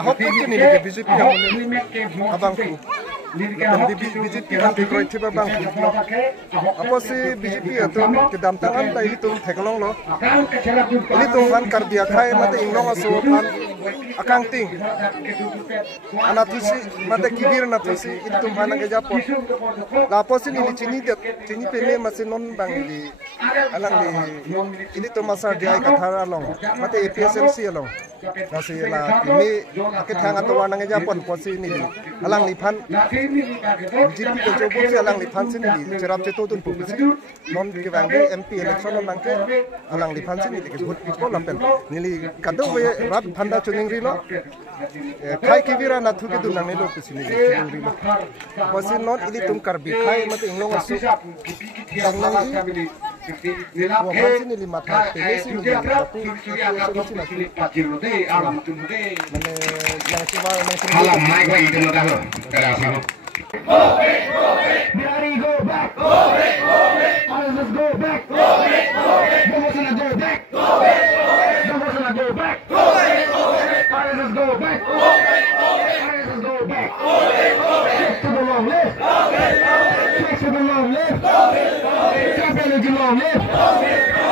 ahok tu ni ke BJP abang ku di BJP kan di kroit tiba bang ku apa sih BJP itu ke dam tangan ta ini tu thekalong lo ini tu kan karbia khai mate inglong aso kan accounting anatusi mate kibir natusi itu mana ke japo la posi ni chini peme mase non bang di alang di ini tu masa dia kathara long mate APSMC long nasi la ini ke thang atau wanang ke japon posi ni alang li phan BJP ke jobo si alang li phan sin ni cerap ceto tun pu non ke bang MP election non nang ke alang li phan sin ni ke vote ko lampen ni kado we rat phanda chuning ri lo khai kibira na thu ke du nang ni lo kusi ni chuning ri lo posi non ini tum karbi khai mate inglong asu sangnang wo man sin ni mata pe sin ni alam tu mane yang siwa alam mai ko itu lo tahu kada sama Biari go back go back let's go back go back go back go back go back go back let's go back go back let's go back go back go back to the long left to the long left to the long left